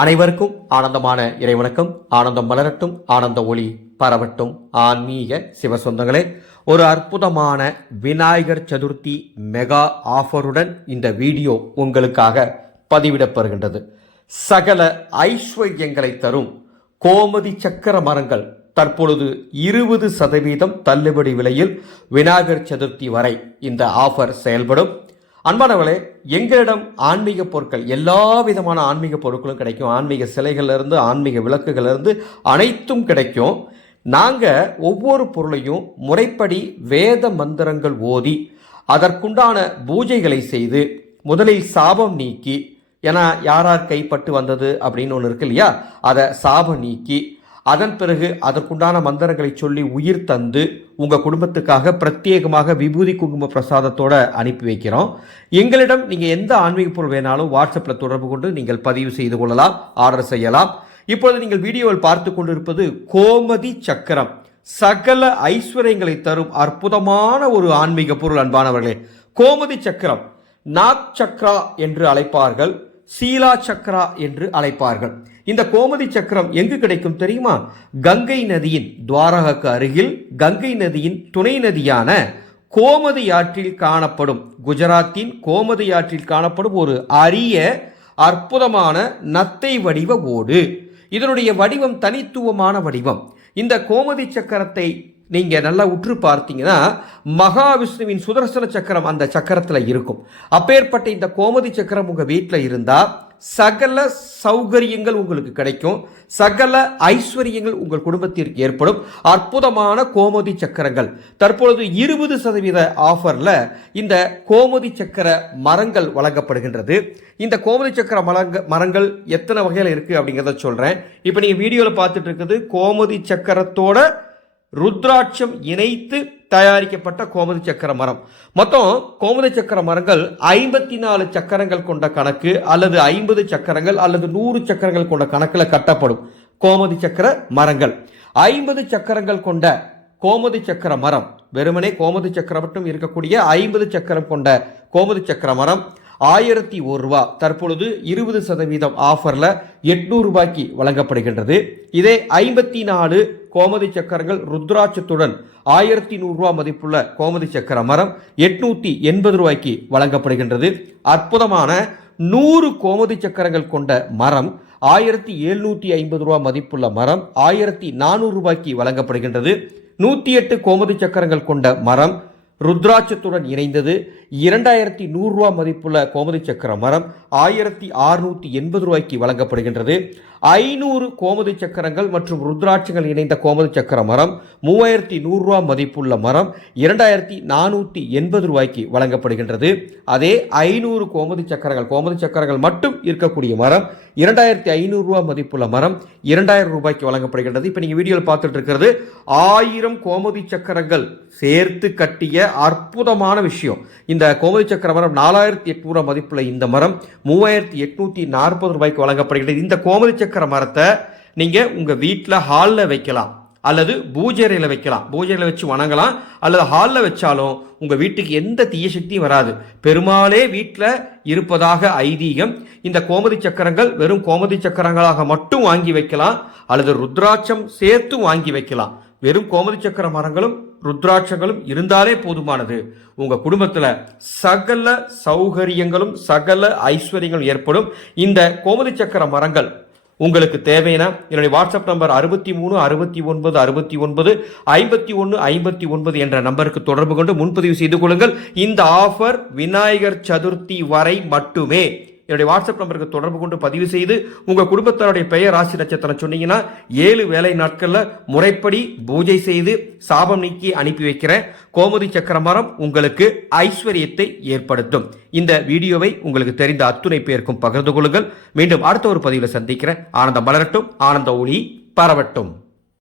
அனைவருக்கும் ஆனந்தமான இறைவணக்கம். ஆனந்தம் மலரட்டும் ஆனந்த ஒளி பரவட்டும். ஆன்மீக சிவசொந்தங்களே ஒரு அற்புதமான விநாயகர் சதுர்த்தி மெகா ஆஃபருடன் இந்த வீடியோ உங்களுக்காக பதிவிடப்படுகின்றது சகல ஐஸ்வர்யங்களை தரும் கோமதி சக்கர மரங்கள் தற்பொழுது இருபது சதவீதம் தள்ளுபடி விலையில் விநாயகர் சதுர்த்தி வரை இந்த ஆஃபர் செயல்படும். அன்பானவர்களே எங்களிடம் ஆன்மீக பொருட்கள் எல்லா விதமான ஆன்மீக பொருட்களும் கிடைக்கும். ஆன்மீக சிலைகள்லேருந்து ஆன்மீக விளக்குகள்லேருந்து அனைத்தும் கிடைக்கும். நாங்கள் ஒவ்வொரு பொருளையும் முறைப்படி வேத மந்திரங்கள் ஓதி அதற்குண்டான பூஜைகளை செய்து முதலில் சாபம் நீக்கி ஏன்னா யார் யார் கைப்பட்டு வந்தது அப்படின்னு ஒன்று இருக்கு இல்லையா? அதை சாபம் நீக்கி அதன் பிறகு அதற்குண்டான மந்திரங்களை சொல்லி உயிர் தந்து உங்கள் குடும்பத்துக்காக பிரத்யேகமாக விபூதி குங்கும பிரசாதத்தோடு அனுப்பி வைக்கிறோம். எங்களிடம் நீங்கள் எந்த ஆன்மீக பொருள் வேணாலும் வாட்ஸ்அப்பில் தொடர்பு கொண்டு நீங்கள் பதிவு செய்து கொள்ளலாம் ஆர்டர் செய்யலாம். இப்பொழுது நீங்கள் வீடியோவில் பார்த்து கொண்டிருப்பது கோமதி சக்கரம். சகல ஐஸ்வர்யங்களை தரும் அற்புதமான ஒரு ஆன்மீக பொருள் அன்பானவர்களே. கோமதி சக்கரம் நாக் சக்ரா என்று அழைப்பார்கள் சீலா சக்ரா என்று அழைப்பார்கள். இந்த கோமதி சக்கரம் எங்கு கிடைக்கும் தெரியுமா? கங்கை நதியின் துவாரகக்கு அருகில் கங்கை நதியின் துணை நதியான கோமதி ஆற்றில் காணப்படும் குஜராத்தின் கோமதி ஆற்றில் காணப்படும் ஒரு அரிய அற்புதமான நத்தை வடிவ ஓடு. இதனுடைய வடிவம் தனித்துவமான வடிவம். இந்த கோமதி சக்கரத்தை நீங்க நல்லா உற்று பார்த்தீங்கன்னா மகாவிஷ்ணுவின் சுதர்சன சக்கரம் அந்த சக்கரத்தில் இருக்கும். அப்பேற்பட்ட இந்த கோமதி சக்கரம் உங்கள் வீட்டில் இருந்தால் சகல சௌகரியங்கள் உங்களுக்கு கிடைக்கும். சகல ஐஸ்வர்யங்கள் உங்கள் குடும்பத்திற்கு ஏற்படும். அற்புதமான கோமதி சக்கரங்கள். தற்பொழுது இருபது சதவீத ஆஃபரில் இந்த கோமதி சக்கர மரங்கள் வழங்கப்படுகின்றது. இந்த கோமதி சக்கர மரங்க மரங்கள் எத்தனை வகையில் இருக்குது அப்படிங்கிறத சொல்கிறேன் இப்போ நீங்கள் வீடியோவில் பார்த்துட்டு இருக்குது கோமதி சக்கரத்தோட ருத்ராட்சம் இணைத்து தயாரிக்கப்பட்ட கோமதி சக்கர மரம். மொத்தம் கோமதி சக்கர மரங்கள் ஐம்பத்தி நாலு சக்கரங்கள் கொண்ட கணக்கு அல்லது ஐம்பது சக்கரங்கள் அல்லது நூறு சக்கரங்கள் கொண்ட கணக்கில் கட்டப்படும் கோமதி சக்கர மரங்கள். ஐம்பது சக்கரங்கள் கொண்ட கோமதி சக்கர மரம். வெறுமனே கோமதி சக்கரம் மட்டும் இருக்கக்கூடிய ஐம்பது சக்கரம் கொண்ட கோமதி சக்கர மரம் ஆயிரத்தி ஒரு ரூபா. தற்பொழுது இருபது சதவீதம் ஆஃபரில் எட்நூறு ரூபாய்க்கு வழங்கப்படுகின்றது. இதே ஐம்பத்தி நாலு கோமதி சக்கரங்கள் ருத்ராட்சத்துடன் ஆயிரத்தி நூறுரூவா மதிப்புள்ள கோமதி சக்கர மரம் எட்நூற்றி எண்பது ரூபாய்க்கு வழங்கப்படுகின்றது. அற்புதமான நூறு கோமதி சக்கரங்கள் கொண்ட மரம் ஆயிரத்தி எழுநூற்றி ஐம்பது ரூபா மதிப்புள்ள மரம் ஆயிரத்தி நானூறு ரூபாய்க்கு வழங்கப்படுகின்றது. நூற்றி எட்டு கோமதி சக்கரங்கள் கொண்ட மரம் ருத்ராட்சத்துடன் இணைந்தது. இரண்டாயிரத்தி நூறுரூவா மதிப்புள்ள கோமதி சக்கர மரம் ஆயிரத்தி அறுநூற்றி எண்பது ரூபாய்க்கு வழங்கப்படுகின்றது. ஐநூறு கோமதி சக்கரங்கள் மற்றும் ருத்ராட்சங்கள் இணைந்த கோமதி சக்கர மரம் மூவாயிரத்தி நூறுரூவா மதிப்புள்ள மரம் இரண்டாயிரத்தி நானூற்றி எண்பது ரூபாய்க்கு வழங்கப்படுகின்றது. அதே ஐநூறு கோமதி சக்கரங்கள் கோமதி சக்கரங்கள் மட்டும் இருக்கக்கூடிய மரம் இரண்டாயிரத்தி ஐநூறுரூவா மதிப்புள்ள மரம் இரண்டாயிரம் ரூபாய்க்கு வழங்கப்படுகின்றது. இப்போ நீங்கள் வீடியோவில் பார்த்துட்டு இருக்கிறது ஆயிரம் கோமதி சக்கரங்கள் சேர்த்து கட்டிய அற்புதமான விஷயம். இந்த கோமதி சக்கர மரம் நாலாயிரத்தி எட்நூறு மதிப்பில் இந்த மரம் மூவாயிரத்தி எட்நூற்றி நாற்பது ரூபாய்க்கு வழங்கப்படுகிறது. இந்த கோமதி சக்கர மரத்தை நீங்கள் உங்கள் வீட்டில் ஹாலில் வைக்கலாம். அல்லது பூஜைறையில் வைக்கலாம். பூஜையில் வச்சு வணங்கலாம். அல்லது ஹாலில் வச்சாலும் உங்கள் வீட்டுக்கு எந்த தீய சக்தியும் வராது. பெருமாளே வீட்டில் இருப்பதாக ஐதீகம். இந்த கோமதி சக்கரங்கள் வெறும் கோமதி சக்கரங்களாக மட்டும் வாங்கி வைக்கலாம். அல்லது ருத்ராட்சம் சேர்த்து வாங்கி வைக்கலாம். வெறும் கோமதி சக்கர மரங்களும் ருத்ராட்சங்களும் இருந்தாலே போதுமானது. உங்கள் குடும்பத்தில் சகல சௌகரியங்களும் சகல ஐஸ்வர்யங்களும் ஏற்படும். இந்த கோமதி சக்கர மரங்கள் உங்களுக்கு தேவைன்னா என்னுடைய வாட்ஸ்அப் நம்பர் அறுபத்தி மூணு அறுபத்தி ஒன்பது அறுபத்தி ஒன்பது ஐம்பத்தி ஒன்று ஐம்பத்தி ஒன்பது என்ற நம்பருக்கு தொடர்பு கொண்டு முன்பதிவு செய்து கொள்ளுங்கள். இந்த ஆஃபர் விநாயகர் சதுர்த்தி வரை மட்டுமே. என்னுடைய வாட்ஸ்அப் நம்பருக்கு தொடர்பு கொண்டு பதிவு செய்து உங்கள் குடும்பத்தினுடைய பெயர் ராசி நட்சத்திரம் சொன்னீங்கன்னா ஏழு வேலை நாட்களில் முறைப்படி பூஜை செய்து சாபம் நீக்கி அனுப்பி வைக்கிற கோமதி சக்கரமரம் உங்களுக்கு ஐஸ்வர்யத்தை ஏற்படுத்தும். இந்த வீடியோவை உங்களுக்கு தெரிந்த அத்துணை பேருக்கும் பகிர்ந்து கொள்ளுங்கள். மீண்டும் அடுத்த ஒரு பதிவில் சந்திக்கிறேன். ஆனந்தம் மலரட்டும் ஆனந்த ஒளி பரவட்டும்.